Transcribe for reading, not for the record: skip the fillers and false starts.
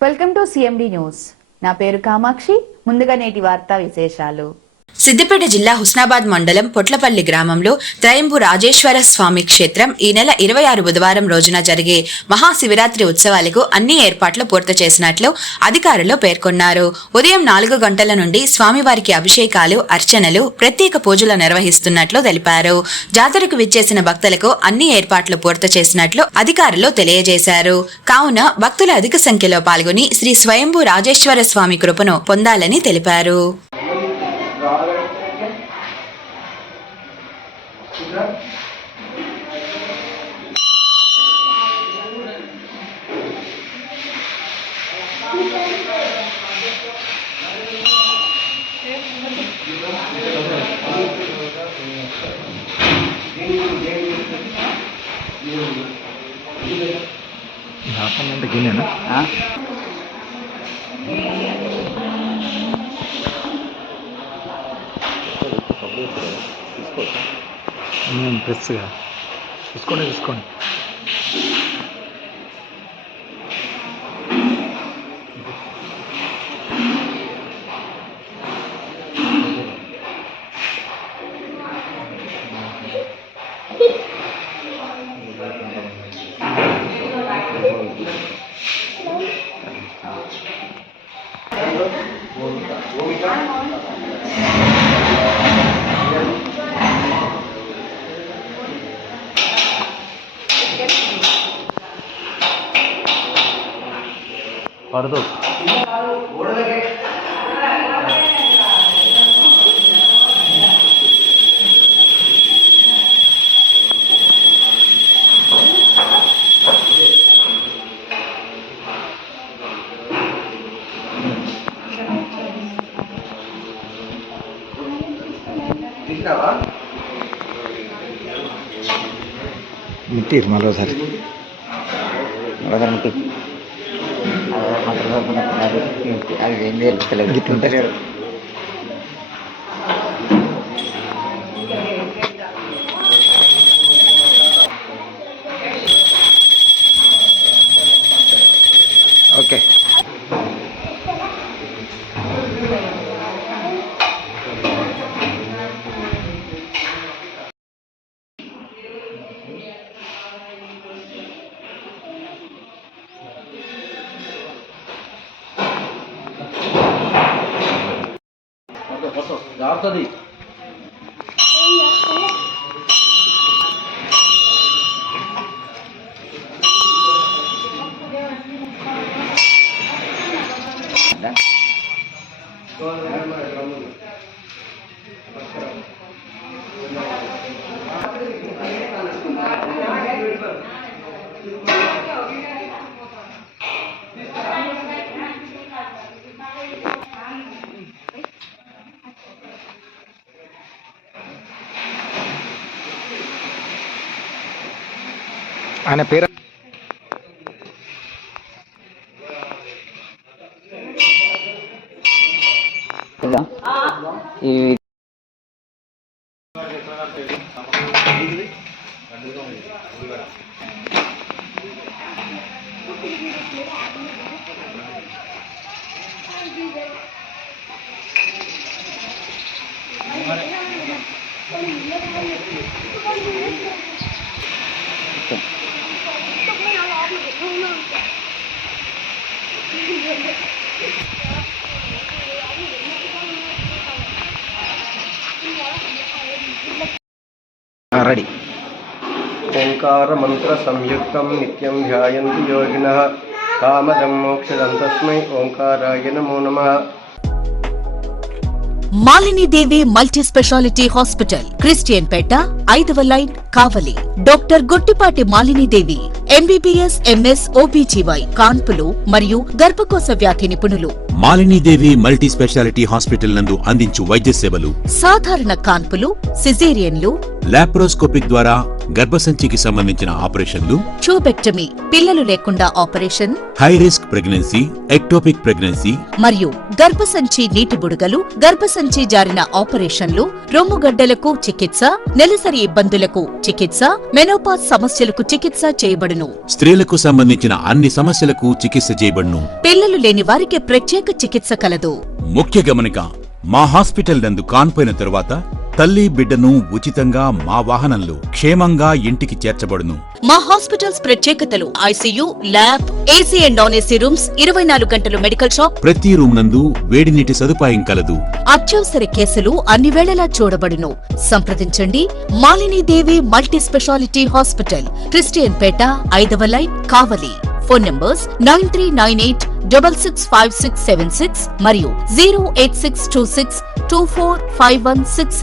Welcome to CMD news. నా పేరు కామాక్షి. ముందుగా నేటి వార్తా విశేషాలు. సిద్దిపేట జిల్లా హుస్నాబాద్ మండలం పొట్లపల్లి గ్రామంలో త్రయంబు రాజేశ్వర స్వామి క్షేత్రం ఈ నెల 26 బుధవారం రోజున జరిగే మహాశివరాత్రి ఉత్సవాలకు అన్ని ఏర్పాట్లు పూర్తి చేసినట్లు అధికారులు పేర్కొన్నారు. ఉదయం 4 గంటల నుండి స్వామివారికి అభిషేకాలు, అర్చనలు, ప్రత్యేక పూజలు నిర్వహిస్తున్నట్లు తెలిపారు. జాతరకు విచ్చేసిన భక్తులకు అన్ని ఏర్పాట్లు పూర్తి చేసినట్లు అధికారులు తెలియజేశారు. కావున భక్తులు అధిక సంఖ్యలో పాల్గొని శ్రీ స్వయంభూ రాజేశ్వర స్వామి కృపను పొందాలని తెలిపారు. ఫ్రెష్గా తీసుకోండి. పడదు మిట్టి మరోసారి అది ఏం తెలుస్తలేదు. గిట్లుంటారు. ఓకే. జాగ్రత్తది. ఆయన పేరు రెడీ. ఓంకార మంత్ర సంయుక్తం నిత్యం ధ్యాయంతి యోగినః కామదం మోక్షదం తస్మై ఓంకారాయ నమో నమః. Malinidevi multi speciality hospital, Christian Peta, 5వ line, Kavali. Doctor Gottipati Malinidevi, MBBS, MS, OBGY, కాన్పులు మరియు గర్భకోశ వ్యాధి నిపుణులు. మాలినీదేవి మల్టీ స్పెషాలిటీ హాస్పిటల్ నందు అందించు వైద్య సేవలు: సాధారణ కాన్పులు, సిజేరియన్లు, లాప్రోస్కోపిక్ ద్వారా గర్భసంచికి సంబంధించిన ఆపరేషన్లు, ట్యూబెక్టమీ పిల్లలు లేకుండా operation, high risk pregnancy, ectopic pregnancy, మరియు గర్భసంచి నీటి బుడగలు, గర్భసంచి జారిన ఆపరేషన్లు, రొమ్ముగడ్డలకు చికిత్స, నెలసరి ఇబ్బందులకు చికిత్స, మెనోపాజ్ సమస్యలకు చికిత్స చేయబడును. స్త్రీలకు సంబంధించిన అన్ని సమస్యలకు చికిత్స చేయబడును. పిల్లలు లేని వారికి ప్రత్యేక చికిత్స కలదు. ముఖ్య గమనిక, మా హాస్పిటల్ నందు కాన్పోయిన తరువాత తల్లి బిడ్డను ఉచితంగా మా వాహనంలో క్షేమంగా ఇంటికి చేర్చబడును. మా హాస్పిటల్స్ ప్రత్యేకతలు: ICU, lab, AC and non AC rooms, 24 గంటలు మెడికల్ షాప్, ప్రతి రూమ్ నందు వేడి నీటి సదుపాయం కలదు. అత్యవసర కేసులు అన్ని వేళలా చూడబడును. సంప్రదించండి Malinidevi multi speciality hospital, Christian Peta, 5వ లైన్, కావలి. ఫోన్ నంబర్స్ 9398665676 మరియు 08626245166.